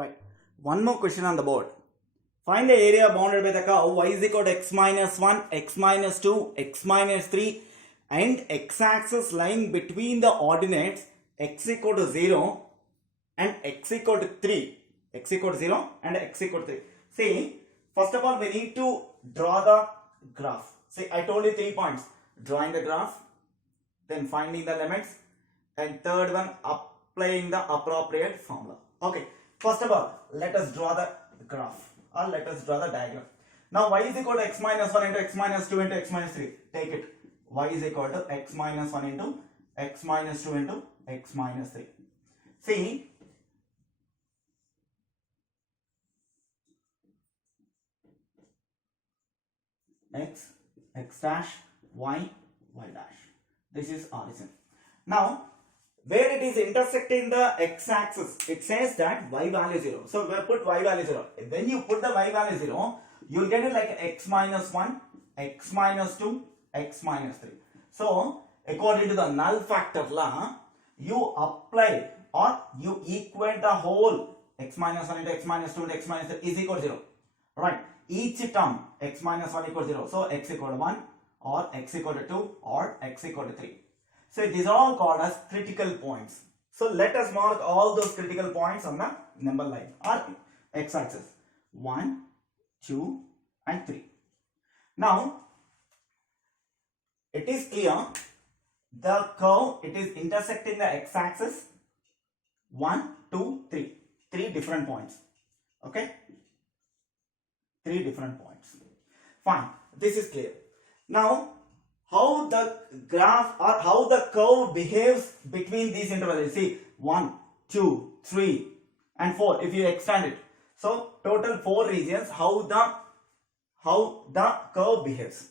Right. One more question on the board. Find the area bounded by the curve y is equal to x minus 1, x minus 2, x minus 3 and x-axis lying between the ordinates x equal to 0 and x equal to 3. X equal to 0 and x equal to 3. See, first of all we need to draw the graph. See, I told you 3 points. Drawing the graph, then finding the limits, and third one applying the appropriate formula. Okay, first of all, let us draw the graph or let us draw the diagram. Now y is equal to x minus 1 into x minus 2 into x minus 3. Take it. Y is equal to x minus 1 into x minus 2 into x minus 3. See, x dash, y dash. This is origin. Now, where it is intersecting the x-axis, it says that y value 0. So, we put y value 0. When you put the y value 0, you will get it like x minus 1, x minus 2, x minus 3. So, according to the null factor law, you apply or you equate the whole x minus 1 into x minus 2 into x minus 3 is equal to 0. Right. Each term x minus 1 equal to 0. So, x equal to 1 or x equal to 2 or x equal to 3. So, these are all called as critical points. So, let us mark all those critical points on the number line or x-axis. 1, 2 and 3. Now, it is clear the curve, it is intersecting the x-axis 1, 2, 3. 3 different points. Okay? 3 different points. Fine. This is clear. Now, how the graph or how the curve behaves between these intervals. See, 1, 2, 3 and 4 if you extend it. So, total 4 regions, how the curve behaves.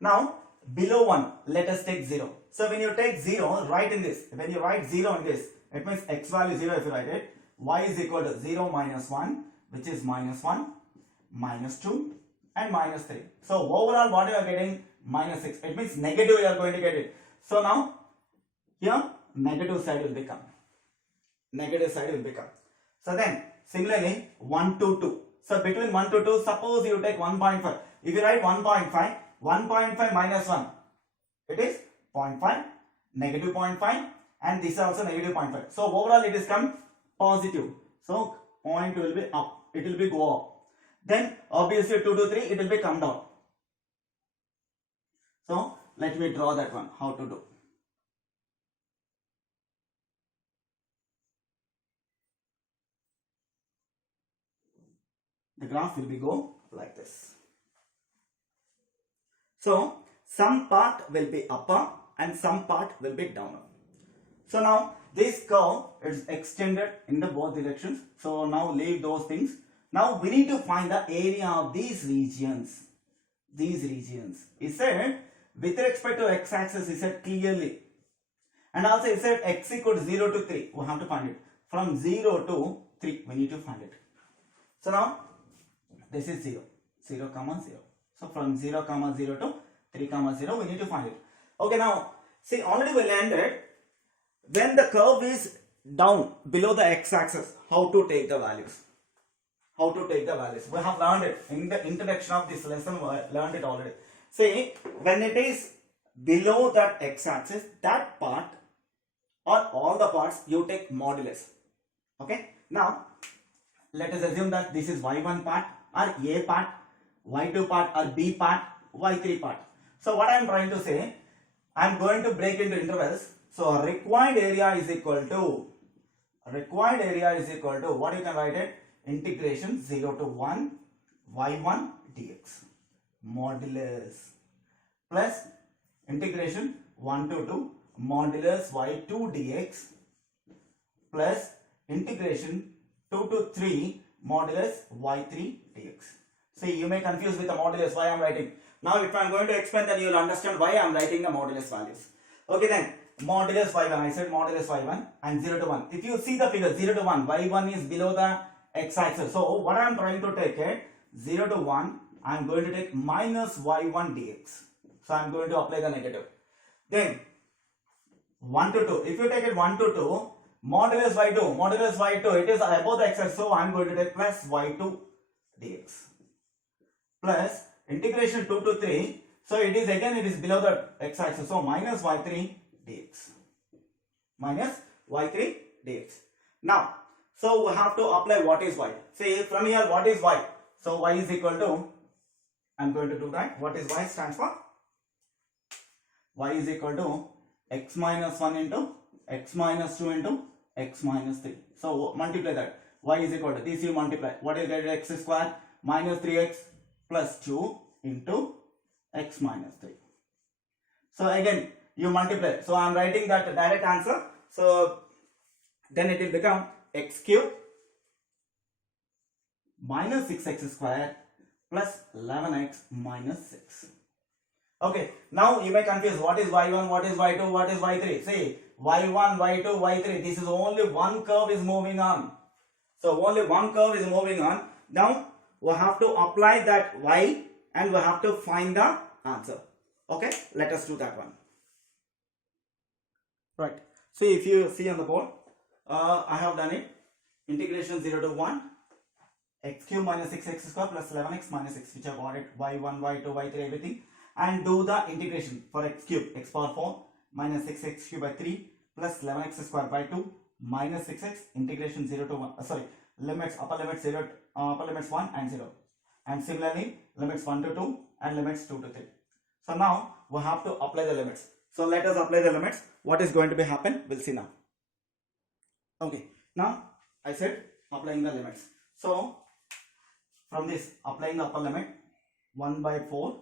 Now, below 1, let us take 0. So, when you take 0, write in this. When you write 0 in this, it means x value 0 if you write it. Y is equal to 0 minus 1, which is minus 1, minus 2 and minus 3. So, overall what you are getting? Minus 6. It means negative you are going to get it. So, now here negative side will become. Negative side will become. So, then similarly 1 to 2. So, between 1 to 2, suppose you take 1.5. If you write 1.5, 1.5 minus 1, it is 0.5, negative 0.5 and this is also negative 0.5. So, overall it is come positive. So, point will be up. It will be go up. Then obviously 2 to 3, it will be come down. So, let me draw that one, how to do. The graph will be go like this. So, some part will be upper and some part will be downer. So, now this curve is extended in the both directions. So, now leave those things. Now, we need to find the area of these regions. These regions. It said, with respect to x-axis, he said clearly. And also, he said x equal to 0 to 3. We have to find it. From 0 to 3, we need to find it. So, now, this is 0. 0, comma 0. So, from 0, comma 0 to 3, comma 0, we need to find it. Okay, now, see, already we landed. When the curve is down below the x-axis, how to take the values? How to take the values? We have learned it in the introduction of this lesson. We learned it already. See, when it is below that x-axis, that part or all the parts, you take modulus. Okay. Now, let us assume that this is y1 part or a part, y2 part or b part, y3 part. So, what I am trying to say, I am going to break into intervals. So, required area is equal to what you can write it? Integration 0 to 1 y1 dx modulus plus integration 1 to 2 modulus y2 dx plus integration 2 to 3 modulus y3 dx. See, you may confuse with the modulus why I am writing. Now, if I am going to explain, then you will understand why I am writing the modulus values. Okay, then modulus y1, I said modulus y1 and 0 to 1. If you see the figure 0 to 1, y1 is below the x-axis. So, what I am trying to take it 0 to 1, I am going to take minus y1 dx. So, I am going to apply the negative. Then 1 to 2. If you take it 1 to 2, modulus y2, it is above the x-axis, so I am going to take plus y2 dx plus integration 2 to 3, so it is again it is below the x-axis, so minus y3 dx, minus y3 dx. Now, so we have to apply what is y. See from here what is y, so y is equal to, I am going to do that, what is y stands for, y is equal to x minus 1 into x minus 2 into x minus 3. So multiply that, y is equal to, this you multiply, what is that, x square minus 3x plus 2 into x minus 3. So again you multiply, so I am writing that direct answer, so then it will become x cube minus 6x square plus 11x minus 6. Okay, now you may confuse what is y1, what is y2, what is y3. See, y1, y2, y3, this is only one curve is moving on. So only one curve is moving on. Now we have to apply that y and we have to find the answer. Okay, let us do that one. Right, see if you see on the board, I have done it. Integration 0 to 1 x cube minus 6x square plus 11x minus 6, which I got it, y1, y2, y3, everything, and do the integration for x cube, x power 4 minus 6x cube by 3 plus 11x square by 2 minus 6x, integration 0 to 1, limits, upper limits 0, upper limits 1 and 0, and similarly limits 1 to 2 and limits 2 to 3. So now we have to apply the limits. So let us apply the limits. What is going to be happen, we'll see now. Okay, now I said applying the limits. So from this, applying the upper limit, 1 by 4,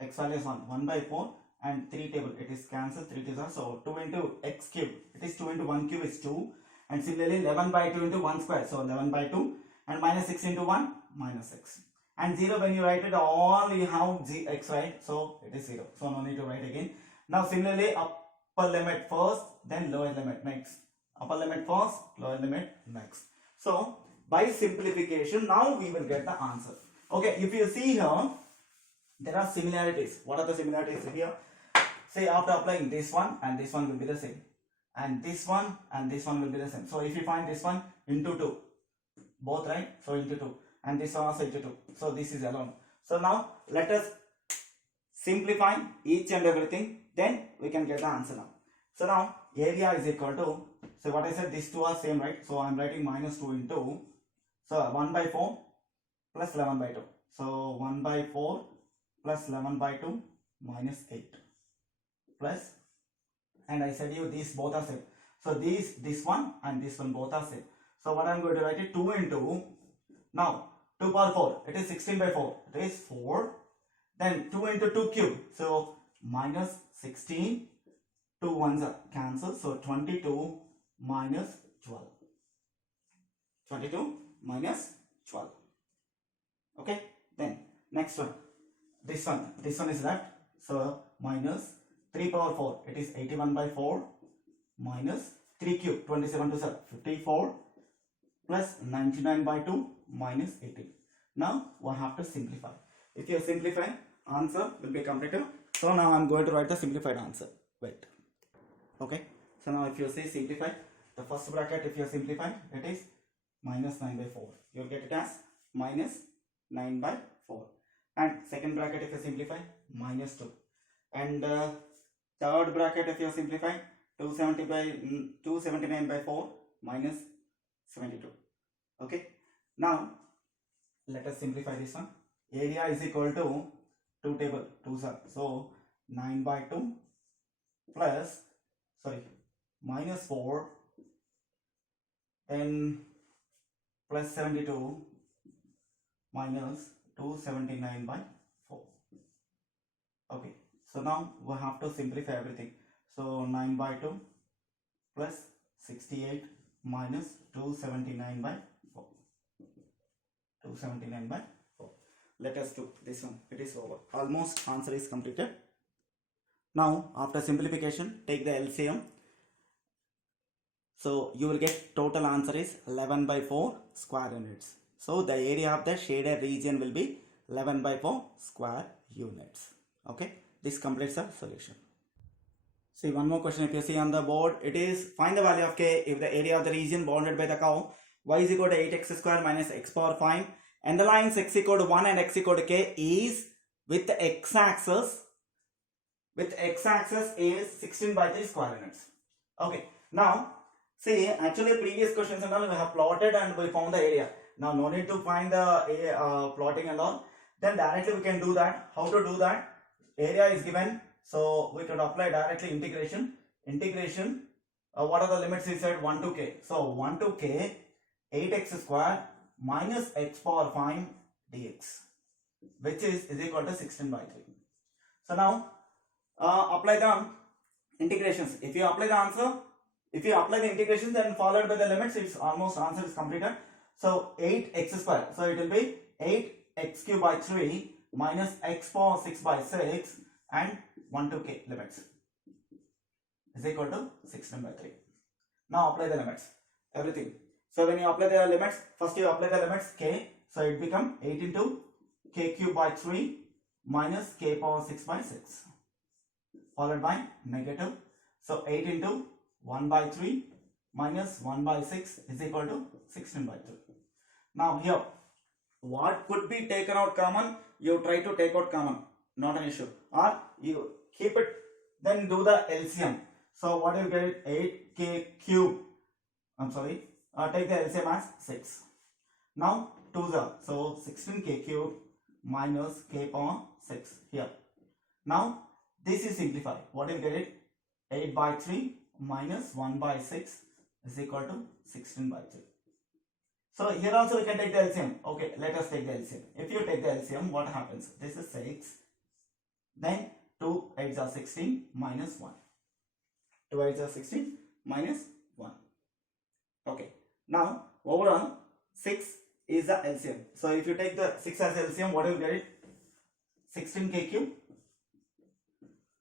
x value is 1 by 4 and 3 table, it is cancelled, 3 is so 2 into x cube, it is 2 into 1 cube is 2, and similarly 11 by 2 into 1 square, so 11 by 2, and minus 6 into 1, minus 6. And 0, when you write it all, you have x, right? So it is 0, so no need to write again. Now similarly, upper limit first, then lower limit next. Upper limit first, lower limit next. So by simplification, now we will get the answer. Okay, if you see here, there are similarities. What are the similarities here? Say after applying this one and this one will be the same, and this one and this one will be the same. So if you find this one into 2, both, right? So into 2, and this one also into 2. So this is alone. So now let us simplify each and everything, then we can get the answer now. So now area is equal to, so what I said, these two are same, right? So I am writing minus 2 into, so 1 by 4 plus 11 by 2. So 1 by 4 plus 11 by 2 minus 8 plus, and I said you these both are same. So this one and this one both are same. So what I am going to write it, 2 into, now 2 power 4, it is 16 by 4, it is 4. Then 2 into 2 cube, so minus 16, 2 ones are cancelled, so 22 minus 12. 22 minus 12. Okay, then next one, this one is left, so minus 3 power 4, it is 81 by 4 minus 3 cube, 27 to 7, 54 plus 99 by 2 minus 18. Now we have to simplify. If you simplify, answer will be completed. So now I am going to write the simplified answer. Wait. Okay. So now if you say simplify, the first bracket, if you simplify, it is minus 9 by 4. You will get it as minus 9 by 4. And second bracket, if you simplify, minus 2. And third bracket, if you simplify, 279 by 4 minus 72. Okay. Now let us simplify this one. Area is equal to 2 table, 2 sir. So 9 by 2 plus, minus 4, then plus 72 minus 279 by 4. Okay, so now we have to simplify everything. So 9 by 2 plus 68 minus 279 by 4. 279 by 4. Let us do this one. It is over. Almost answer is completed. Now after simplification, take the LCM. So you will get total answer is 11 by 4 square units. So the area of the shaded region will be 11 by 4 square units. Okay, this completes the solution. See, one more question if you see on the board. It is find the value of k if the area of the region bounded by the curve y is equal to 8x square minus x power 5 and the lines x equal to 1 and x equal to k is with the x-axis is 16 by 3 square units. Okay, now see, actually previous questions and all we have plotted and we found the area. Now no need to find the plotting and all. Then directly we can do that. How to do that? Area is given, so we could apply directly integration. What are the limits? He said 1 to k. So 1 to k 8x square minus x power 5 dx, which is equal to 16 by 3. So now apply the integrations. If you apply the integrations then followed by the limits, it's almost answer is completed. So 8x square, so it will be 8x cube by 3 minus x power 6 by 6 and 1 to k limits is equal to 16 by 3. Now apply the limits, everything. So when you apply the limits, first you apply the limits k, so it become 8 into k cube by 3 minus k power 6 by 6 followed by negative. So 8 into 1 by 3 minus 1 by 6 is equal to 16 by 3. Now here, what could be taken out common? You try to take out common, not an issue. Or you keep it, then do the LCM. So what you get? 8k cube. Take the LCM as 6. Now 2's are, so 16k cube minus k power 6 here. Now this is simplified. What you get it? 8 by 3 minus 1 by 6 is equal to 16 by 3. So here also we can take the LCM. Okay, let us take the LCM. If you take the LCM, what happens? This is 6. Then 2 8s are 16 minus 1. 2 8s are 16 minus 1. Okay. Now overall 6 is the LCM. So if you take the 6 as LCM, what do you get it? 16k cube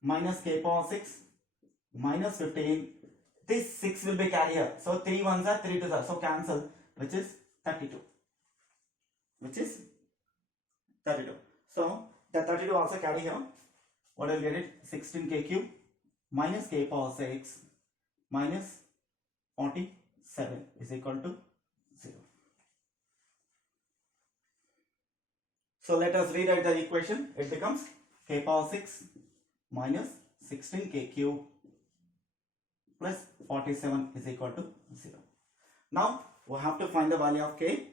minus k power 6 minus 15. This 6 will be carried here. So 3 1s are 3 2s are. So cancel, which is 32. So the 32 also carry here. What will get it? 16k cube minus k power 6 minus 47 is equal to 0. So let us rewrite the equation. It becomes k power 6 minus 16k cube plus 47 is equal to 0. Now we have to find the value of k.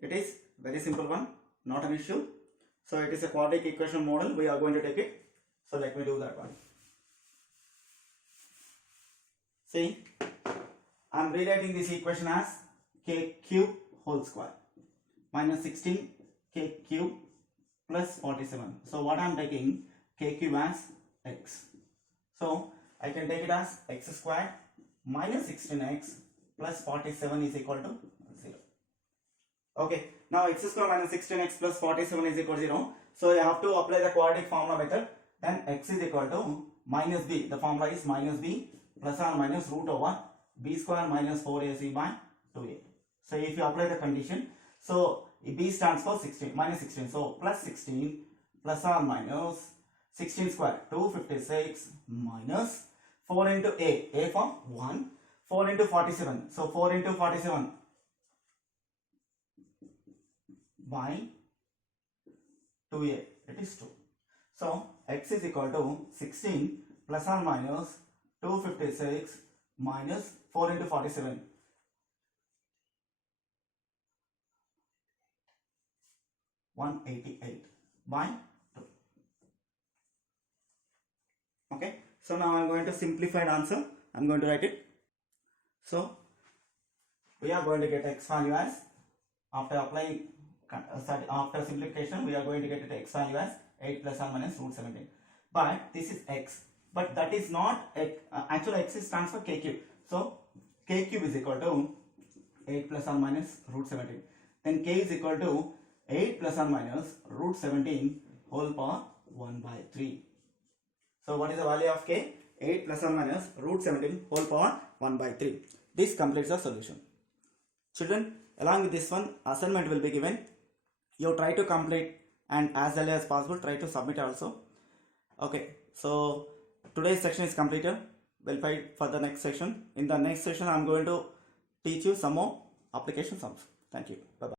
It is very simple one, not an issue. So it is a quadratic equation model. We are going to take it. So let me do that one. See, I am rewriting this equation as k cube whole square minus 16k cube plus 47. So what I am taking k cube as x. So I can take it as x squared minus 16x plus 47 is equal to 0. Okay, now x square minus 16x plus 47 is equal to 0. So you have to apply the quadratic formula method. Then x is equal to minus b. The formula is minus b plus or minus root over b square minus 4ac by 2a. So if you apply the condition, so b stands for 16 minus 16. So plus 16 plus or minus 16 square 256 minus 4 into a for 1, 4 into 47. So 4 into 47 by 2a, it is 2. So x is equal to 16 plus or minus 256 minus 4 into 47. (188) by 2. Okay. So now I am going to simplify the answer. I am going to write it. So we are going to get x value as, after applying after simplification, we are going to get it x value as 8 plus or minus root 17. But this is x. But that is not x. Actually x stands for k cube. So k cube is equal to 8 plus or minus root 17. Then k is equal to 8 plus or minus root 17 whole power 1 by 3. So what is the value of k? 8 plus or minus root 17 whole power 1 by 3. This completes the solution. Children, along with this one, assignment will be given. You try to complete and as early as possible try to submit also. Okay, so today's section is completed. We'll fight for the next section. In the next section, I'm going to teach you some more application sums. Thank you. Bye bye.